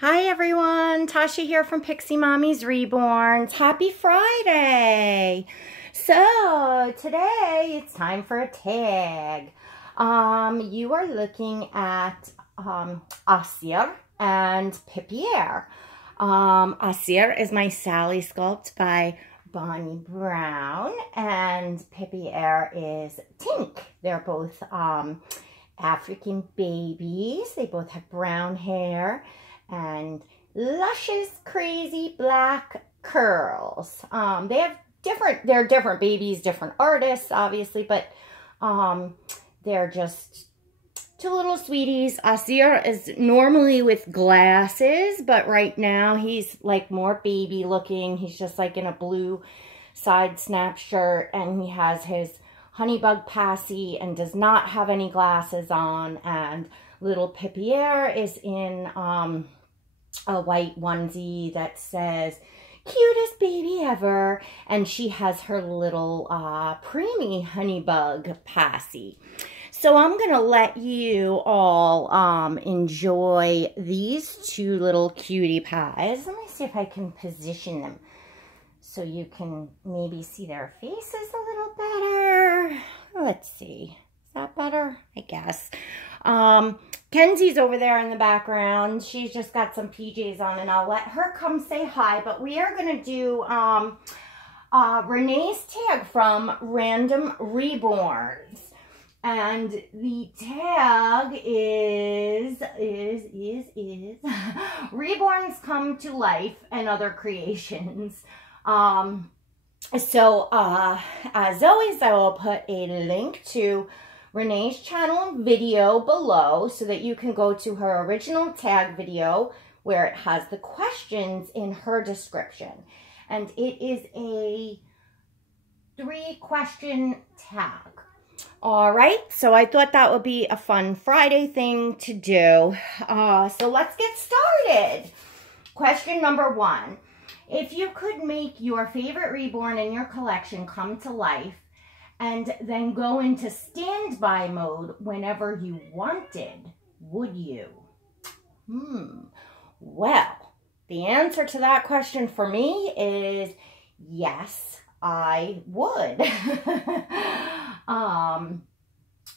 Hi everyone, Tasha here from Pixie Mommy's Reborns. Happy Friday! So today it's time for a tag. You are looking at Aasir and Pipierre. Aasir is my Sally sculpt by Bonnie Brown, and Pipierre is Tink. They're both African babies. They both have brown hair and luscious, crazy black curls. They're different babies, different artists, obviously, but they're just two little sweeties. Aasir is normally with glasses, but right now he's like more baby looking. He's just like in a blue side snap shirt, and he has his honeybug passy and does not have any glasses on. And little Pipierre is in a white onesie that says cutest baby ever, and she has her little preemie honeybug passy. So I'm gonna let you all enjoy these two little cutie pies. Let me see if I can position them so you can maybe see their faces a little better. Let's see, is that better? I guess. Kenzie's over there in the background. She's just got some PJs on, and I'll let her come say hi. But we are going to do Renee's tag from Raendom Reborns. And the tag is Reborns Come to Life and Other Creations. As always, I will put a link to Renee's channel video below so that you can go to her original tag video where it has the questions in her description. And it is a 3-question tag. All right, so I thought that would be a fun Friday thing to do. So let's get started. Question number 1. If you could make your favorite reborn in your collection come to life and then go into standby mode whenever you wanted, would you? Well, the answer to that question for me is yes, I would.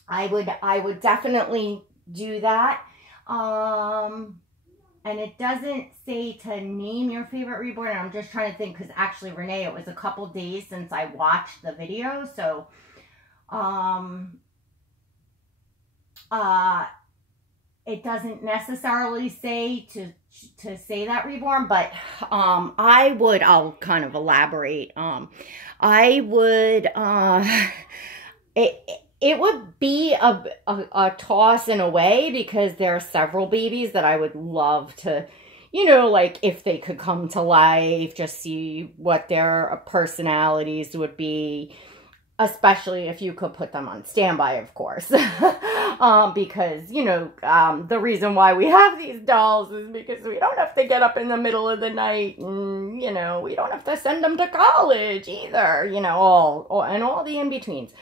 I would definitely do that. And it doesn't say to name your favorite reborn. And I'm just trying to think, because actually, Renee, it was a couple days since I watched the video. So, it doesn't necessarily say to say that reborn, but I'll kind of elaborate. I would, it would be a toss in a way, because there are several babies that I would love to, you know, like if they could come to life, just see what their personalities would be, especially if you could put them on standby, of course. Because, you know, the reason why we have these dolls is because we don't have to get up in the middle of the night, and, you know, we don't have to send them to college either, you know, all the in-betweens.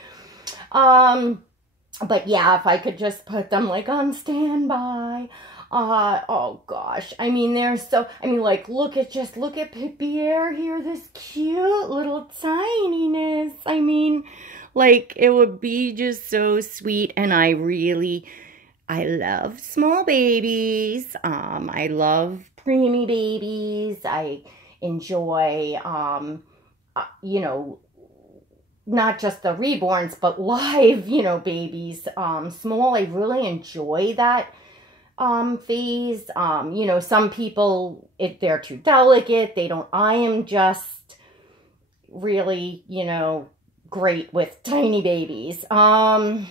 But yeah, if I could just put them like on standby, oh gosh, I mean, like, look at Pipierre here, this cute little tininess. I mean, like, it would be just so sweet, and I love small babies. I love preemie babies. I enjoy, you know, not just the reborns, but live, you know, babies, small. I really enjoy that phase. You know, some people, if they're too delicate, I am just really, you know, great with tiny babies. But,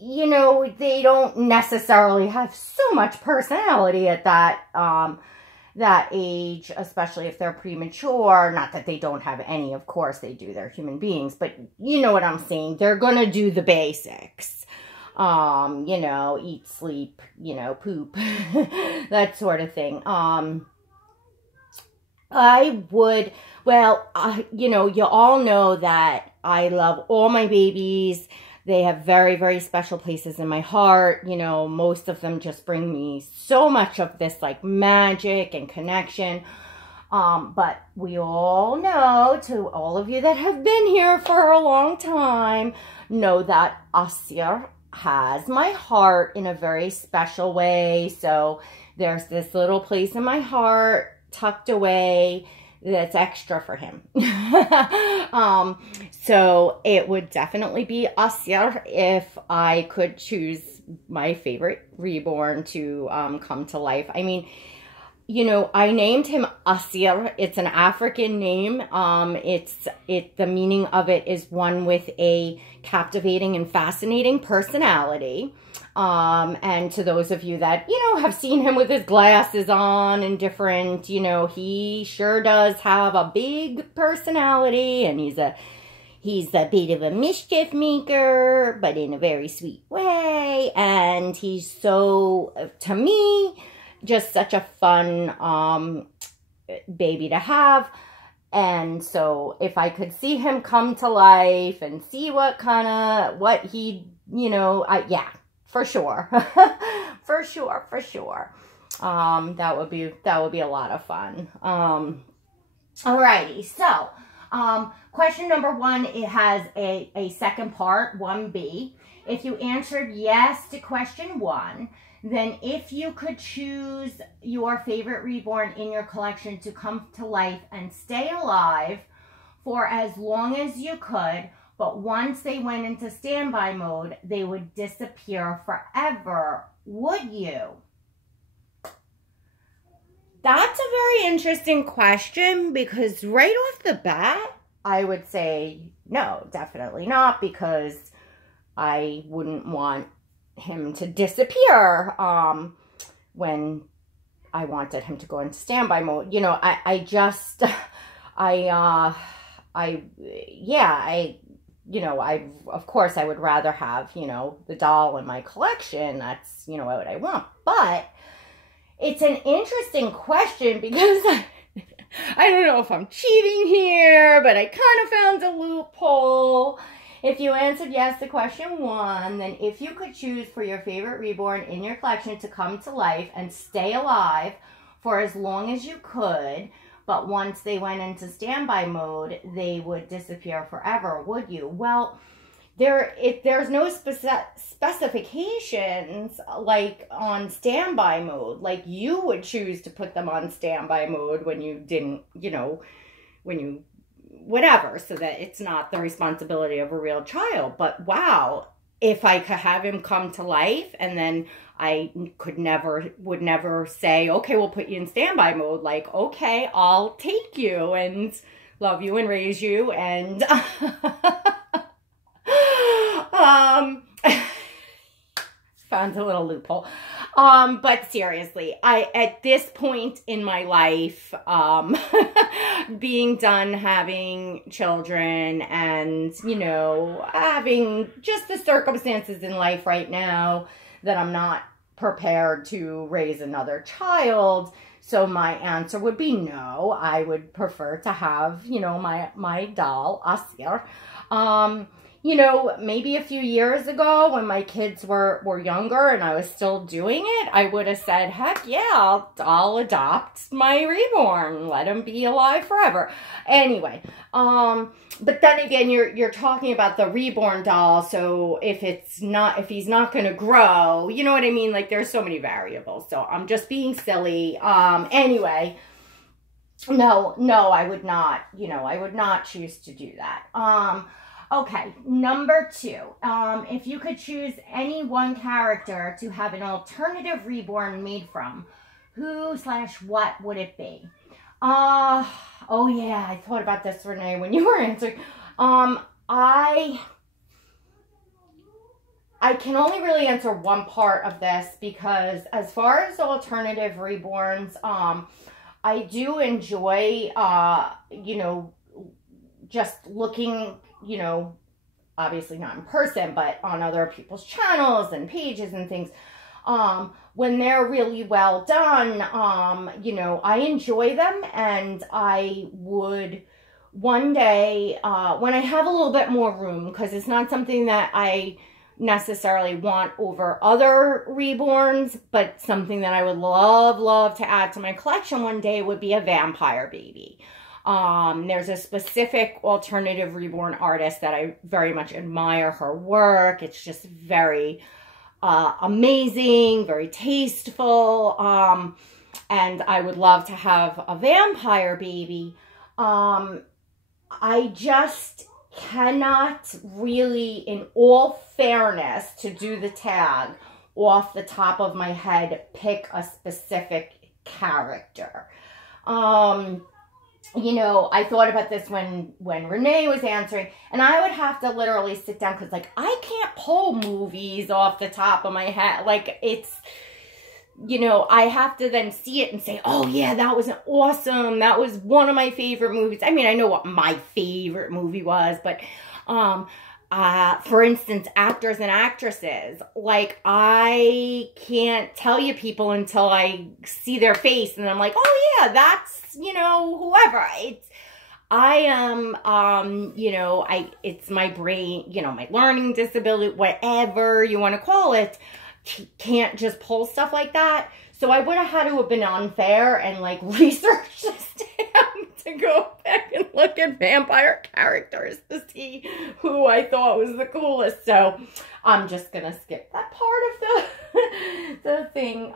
you know, they don't necessarily have so much personality at that age, especially if they're premature. Not that they don't have any, of course they do, they're human beings, but you know what I'm saying. They're gonna do the basics. You know, eat, sleep, you know, poop, that sort of thing. I would, well, you know, you all know that I love all my babies They have very, very special places in my heart. You know, most of them just bring me so much of this like magic and connection. But we all know, to all of you that have been here for a long time, know that Aasir has my heart in a very special way. So there's this little place in my heart tucked away that's extra for him. So it would definitely be Aasir if I could choose my favorite reborn to come to life. I mean, you know, I named him Aasir. It's an African name. The meaning of it is one with a captivating and fascinating personality. And to those of you that, you know, have seen him with his glasses on and different, you know, he sure does have a big personality, and he's a bit of a mischief maker, but in a very sweet way. And he's so, to me, just such a fun baby to have. And so if I could see him come to life and see what he, you know, yeah, for sure. for sure. That would be a lot of fun. Alrighty, so question number 1, it has a second part, 1B. If you answered yes to question 1, then if you could choose your favorite reborn in your collection to come to life and stay alive for as long as you could, but once they went into standby mode, they would disappear forever, would you? That's a very interesting question, because right off the bat, I would say no, definitely not, because I wouldn't want him to disappear when I wanted him to go into standby mode. You know, of course I would rather have, you know, the doll in my collection. That's, you know, what I want. But it's an interesting question, because I don't know if I'm cheating here, but I kind of found a loophole. If you answered yes to question 1, then if you could choose for your favorite reborn in your collection to come to life and stay alive for as long as you could, but once they went into standby mode, they would disappear forever, would you? Well, there's no specifications like on standby mode. Like, you would choose to put them on standby mode when you didn't, you know, when you whatever, so that it's not the responsibility of a real child. But wow, if I could have him come to life, and then I would never say, okay, we'll put you in standby mode. Like, okay, I'll take you and love you and raise you, and found a little loophole. But seriously, at this point in my life, being done having children, and, you know, having just the circumstances in life right now that I'm not prepared to raise another child. So my answer would be no. I would prefer to have, you know, my doll, Aasir. You know, maybe a few years ago when my kids were younger and I was still doing it, I would have said, heck yeah, I'll adopt my reborn. Let him be alive forever. Anyway, but then again, you're talking about the reborn doll. So if he's not going to grow, you know what I mean? Like, there's so many variables. So I'm just being silly. Anyway, no, I would not, you know, I would not choose to do that. Okay, number 2. If you could choose any one character to have an alternative reborn made from, who/what would it be? Oh yeah, I thought about this, Renee, when you were answering. I can only really answer one part of this, because as far as alternative reborns, I do enjoy, you know, just looking, you know, obviously not in person, but on other people's channels and pages and things, when they're really well done, you know, I enjoy them, and I would one day, when I have a little bit more room, because it's not something that I necessarily want over other reborns, but something that I would love to add to my collection one day would be a vampire baby. There's a specific alternative reborn artist that I very much admire her work. It's just very amazing, very tasteful, and I would love to have a vampire baby. I just cannot really, in all fairness, to do the tag off the top of my head, pick a specific character. You know, I thought about this when Renee was answering, and I would have to literally sit down, because, like, I can't pull movies off the top of my head. Like, it's, you know, I have to then see it and say, oh, yeah, that was awesome. That was one of my favorite movies. I mean, I know what my favorite movie was, but, for instance, actors and actresses, like, I can't tell you people until I see their face, and I'm like, oh, yeah, that's, you know, whoever. I am, you know, it's my brain, you know, my learning disability, whatever you want to call it, can't just pull stuff like that. So I would have had to have been unfair and, like, research the stamp to go back and look at vampire characters to see who I thought was the coolest. So I'm just going to skip that part of the thing.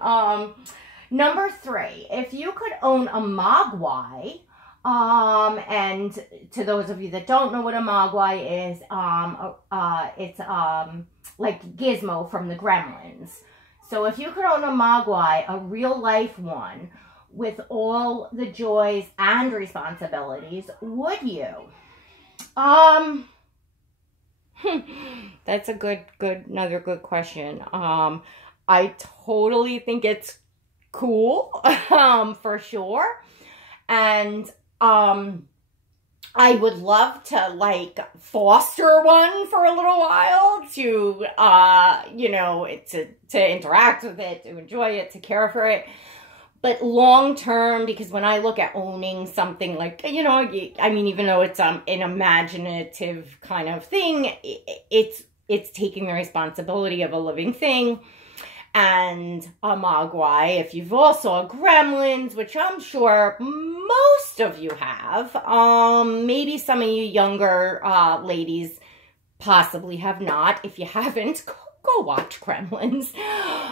Number 3, if you could own a Mogwai, and to those of you that don't know what a Mogwai is, it's like Gizmo from the Gremlins. So if you could own a Mogwai, a real life one, with all the joys and responsibilities, would you? That's a another good question. I totally think it's cool, for sure. And, I would love to, like, foster one for a little while to, you know, to interact with it, to enjoy it, to care for it. But long term, because when I look at owning something like, you know, I mean, even though it's an imaginative kind of thing, it's taking the responsibility of a living thing. And a Mogwai, if you've all saw Gremlins, which I'm sure most of you have, maybe some of you younger ladies possibly have not. If you haven't, go watch Gremlins.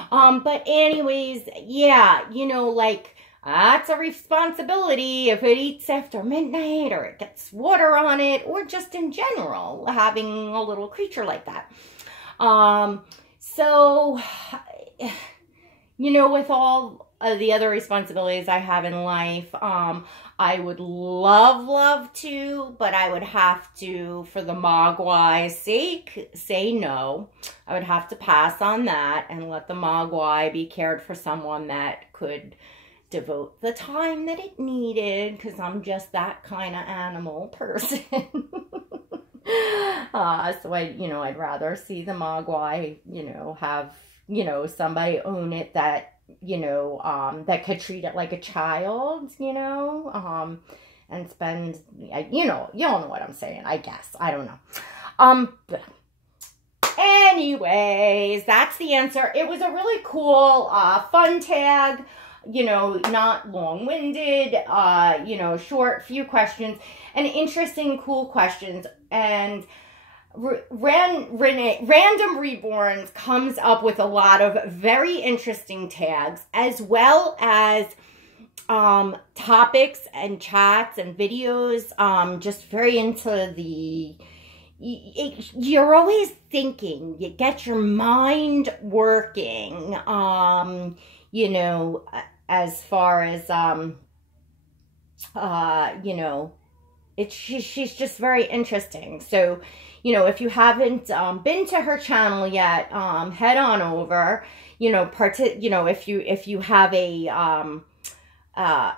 But anyways, yeah, you know, like, that's a responsibility if it eats after midnight, or it gets water on it, or just in general, having a little creature like that. So, you know, with all of the other responsibilities I have in life, I would love to, but I would have to, for the Mogwai's sake, say no. I would have to pass on that and let the Mogwai be cared for someone that could devote the time that it needed, because I'm just that kind of animal person. So I'd rather see the Mogwai, you know, have, you know, somebody own it that, you know, that could treat it like a child, you know, and spend, you know, y'all know what I'm saying, I guess. I don't know. But anyways, that's the answer. It was a really cool, fun tag, you know, not long-winded, you know, short, few questions, and interesting, cool questions. And Raendom Reborns comes up with a lot of very interesting tags, as well as topics and chats and videos, just very into the, you're always thinking, you get your mind working, you know, as far as, you know, she's just very interesting. So, you know, if you haven't been to her channel yet, head on over. You know, if you have a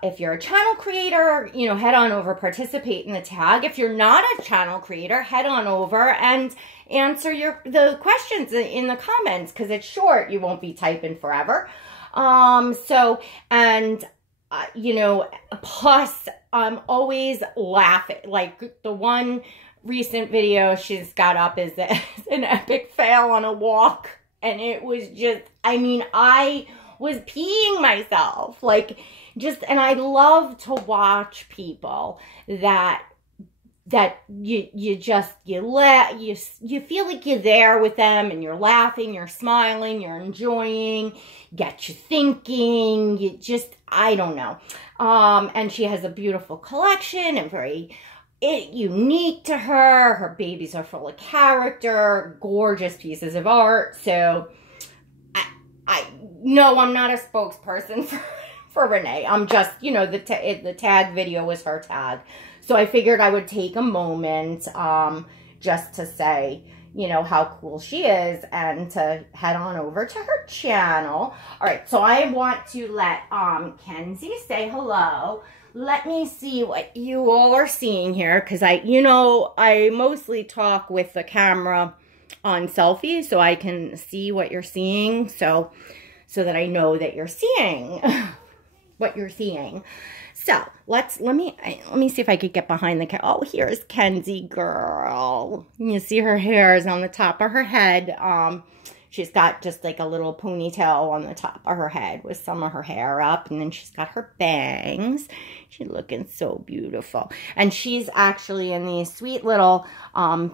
if you're a channel creator, you know, head on over, participate in the tag. If you're not a channel creator, head on over and answer the questions in the comments, because it's short. You won't be typing forever. So, and you know, plus I'm always laughing. Like the one recent video she's got up is an epic fail on a walk. And it was just, I mean, I was peeing myself. Like, just, and I love to watch people that you feel like you're there with them and you're laughing, you're smiling, you're enjoying, get you thinking, you just, I don't know. And she has a beautiful collection and very unique to her. Her babies are full of character, gorgeous pieces of art. So I no, I'm not a spokesperson for Renee. I'm just, you know, the tag video was her tag. So I figured I would take a moment just to say, you know, how cool she is and to head on over to her channel. All right, so I want to let Kenzie say hello. Let me see what you all are seeing here, because I mostly talk with the camera on selfie so I can see what you're seeing, so that I know that you're seeing what you're seeing. So let me see if I could get behind the camera. Oh, here's Kenzie girl. You see her hair is on the top of her head. She's got just like a little ponytail on the top of her head with some of her hair up, and then she's got her bangs. She's looking so beautiful, and she's actually in these sweet little PJs,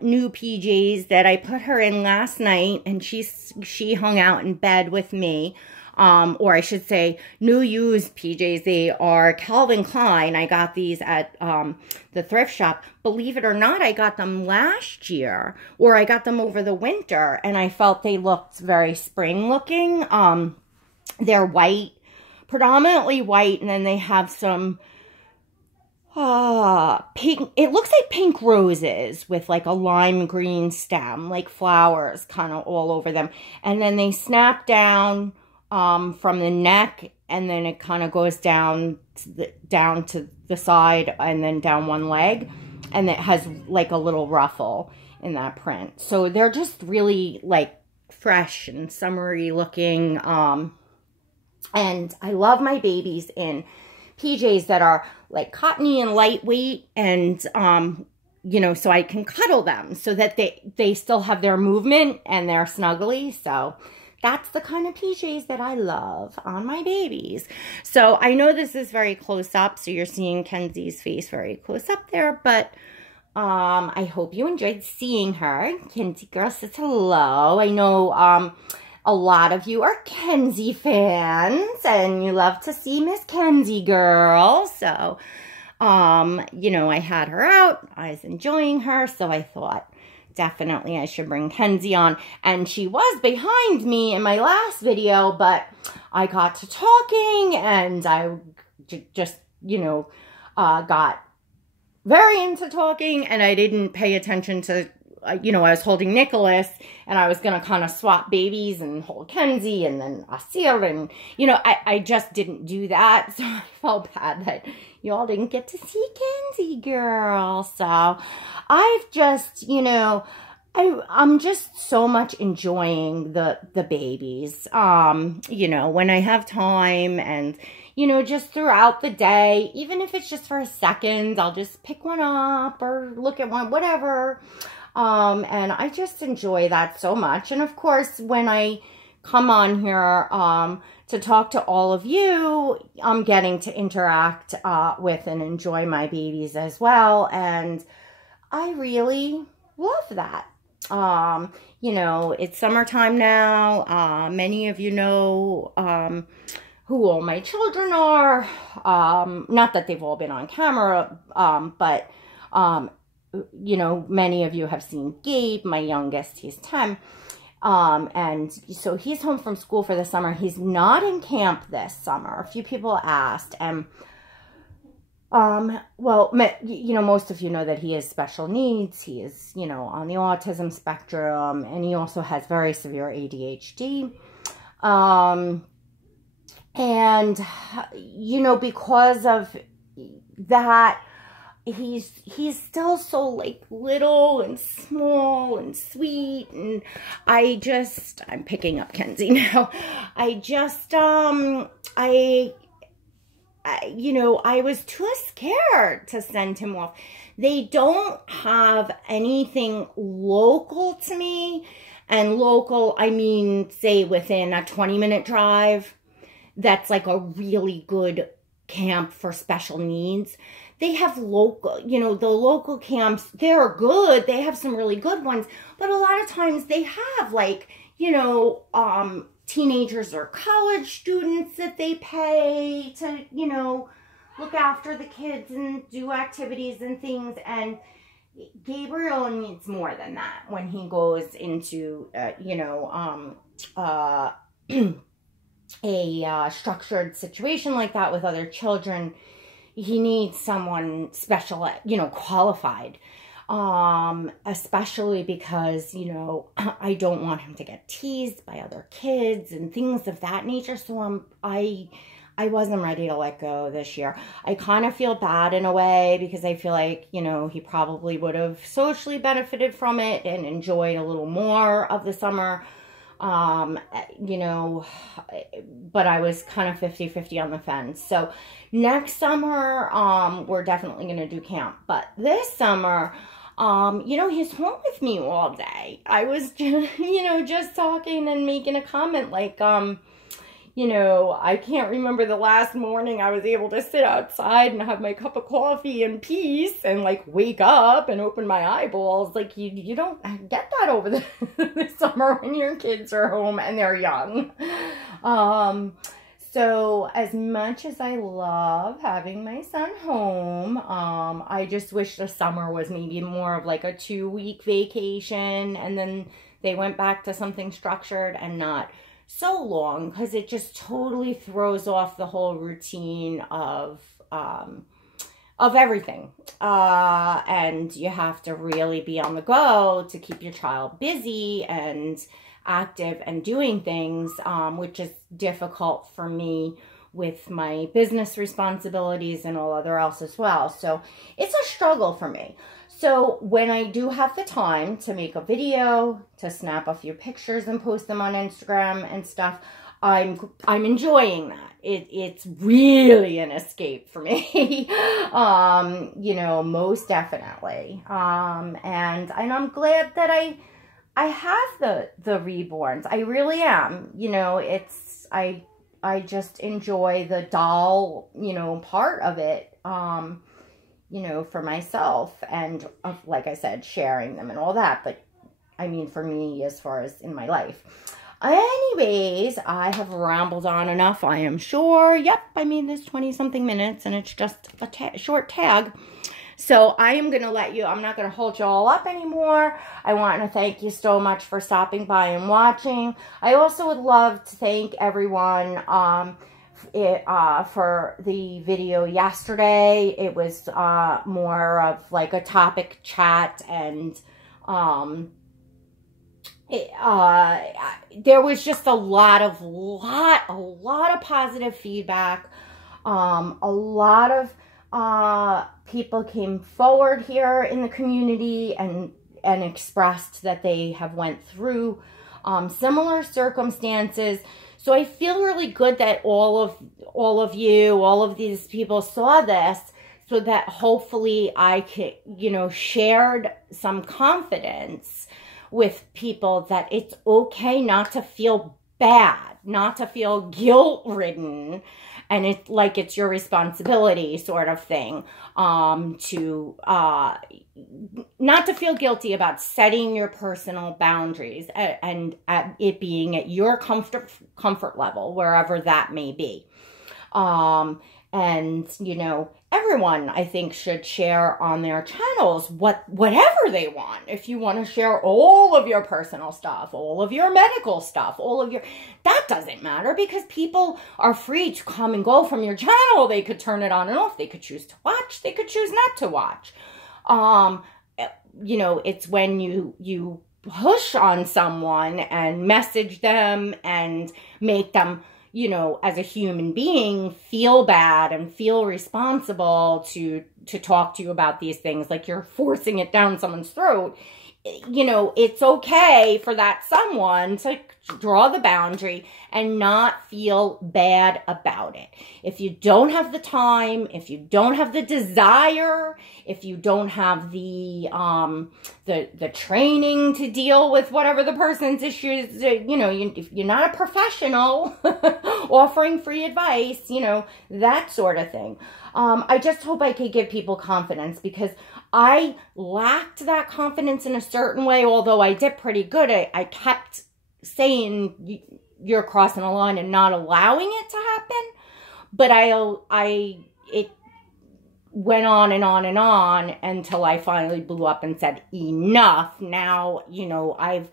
new PJs that I put her in last night, and she hung out in bed with me. Or I should say new used PJs. They are Calvin Klein. I got these at the thrift shop. Believe it or not, I got them last year, or I got them over the winter, and I felt they looked very spring looking. They're white, predominantly white, and then they have some pink. It looks like pink roses with like a lime green stem, like flowers kind of all over them, and then they snap down from the neck, and then it kind of goes down to the side, and then down one leg, and it has like a little ruffle in that print. So they're just really like fresh and summery looking, and I love my babies in PJs that are like cottony and lightweight, and you know, so I can cuddle them so that they still have their movement and they're snuggly. So that's the kind of PJs that I love on my babies. So I know this is very close up, so you're seeing Kenzie's face very close up there, but I hope you enjoyed seeing her. Kenzie girl says hello. I know a lot of you are Kenzie fans, and you love to see Miss Kenzie girl. So, you know, I had her out. I was enjoying her, so I thought, definitely I should bring Kenzie on. And she was behind me in my last video, but I got to talking, and I just, you know, got very into talking, and I didn't pay attention to, you know, I was holding Nicholas, and I was going to kind of swap babies and hold Kenzie and then Aasir, and, you know, I just didn't do that. So I felt bad that y'all didn't get to see Kenzie girl. So I've just, you know, I'm just so much enjoying the babies, you know, when I have time, and, you know, just throughout the day, even if it's just for a second, I'll just pick one up or look at one, whatever. And I just enjoy that so much. And of course, when I come on here, to talk to all of you, I'm getting to interact, with and enjoy my babies as well. And I really love that. You know, it's summertime now. Many of you know, who all my children are. Not that they've all been on camera, but, you know, many of you have seen Gabe, my youngest. He's 10. And so he's home from school for the summer. He's not in camp this summer. A few people asked, and, well, you know, most of you know that he has special needs. He is, you know, on the autism spectrum, and he also has very severe ADHD. And, you know, because of that, he's still so like little and small and sweet, and I'm picking up Kenzie now. I was too scared to send him off. They don't have anything local to me, and local, I mean, say within a 20-minute drive, that's like a really good camp for special needs. They have local, the local camps, they're good. They have some really good ones, but a lot of times they have like, teenagers or college students that they pay to, look after the kids and do activities and things. And Gabriel needs more than that when he goes into, a structured situation like that with other children. He needs someone special, qualified, especially because, I don't want him to get teased by other kids and things of that nature. So I wasn't ready to let go this year. I kind of feel bad in a way because I feel like, he probably would have socially benefited from it and enjoyed a little more of the summer. But I was kind of 50-50 on the fence. So next summer, we're definitely going to do camp. But this summer, he's home with me all day. I was, just talking and making a comment like, I can't remember the last morning I was able to sit outside and have my cup of coffee in peace and like wake up and open my eyeballs. Like you don't get that over the summer when your kids are home and they're young. So as much as I love having my son home, I just wish the summer was maybe more of like a 2-week vacation and then they went back to something structured and not so long, because it just totally throws off the whole routine of everything. And you have to really be on the go to keep your child busy and active and doing things, which is difficult for me with my business responsibilities and all other else as well. So it's a struggle for me. So when I do have the time to make a video, to snap a few pictures and post them on Instagram and stuff, I'm enjoying that. It's really an escape for me, most definitely. And I'm glad that I have the Reborns. I really am. I just enjoy the doll, part of it. For myself and, like I said, sharing them and all that. But, I mean, for me, as far as in my life. Anyways, I have rambled on enough, I am sure. Yep, I mean, there's 20-something minutes, and it's just a short tag. So I am going to let you, I'm not going to hold you all up anymore. I want to thank you so much for stopping by and watching. I also would love to thank everyone for the video yesterday. It was more of like a topic chat, and there was just a lot of positive feedback. A lot of people came forward here in the community and expressed that they have went through similar circumstances. So I feel really good that all of these people saw this, so that hopefully I could, shared some confidence with people that it's okay not to feel bad, not to feel guilt-ridden, and it's like it's your responsibility sort of thing, to not to feel guilty about setting your personal boundaries and it being at your comfort level, wherever that may be. And, everyone, I think, should share on their channels whatever they want. If you want to share all of your personal stuff, all of your medical stuff, that doesn't matter, because people are free to come and go from your channel. They could turn it on and off. They could choose to watch. They could choose not to watch. It's when you push on someone and message them and make them, as a human being, feel bad and feel responsible to to talk to you about these things, like you're forcing it down someone's throat, you know, it's okay for that someone to draw the boundary and not feel bad about it. If you don't have the time, if you don't have the desire, if you don't have the training to deal with whatever the person's issues, you know, if you're not a professional offering free advice, you know, that sort of thing. I just hope I could give people confidence, because I lacked that confidence in a certain way, although I did pretty good. I kept saying you're crossing a line and not allowing it to happen. But it went on and on and on until I finally blew up and said, enough. Now, you know, I've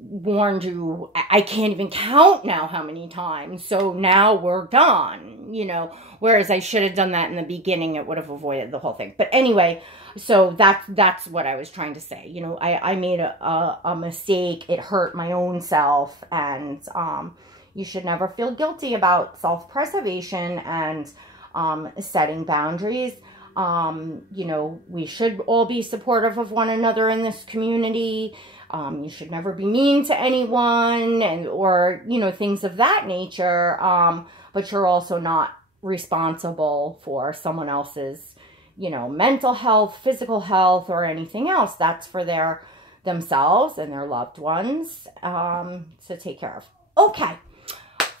warned you, I can't even count now how many times. So now we're done, you know, whereas I should have done that in the beginning. It would have avoided the whole thing. But anyway, so that's what I was trying to say. You know, I made a mistake. It hurt my own self, and you should never feel guilty about self-preservation and setting boundaries. You know, we should all be supportive of one another in this community. You should never be mean to anyone, or, you know, things of that nature. But you're also not responsible for someone else's, you know, mental health, physical health, or anything else. That's for themselves and their loved ones. So take care of. Okay.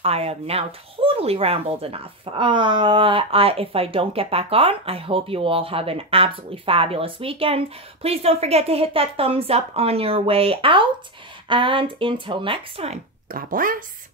I have now totally rambled enough. If I don't get back on, I hope you all have an absolutely fabulous weekend. Please don't forget to hit that thumbs up on your way out. And until next time, God bless.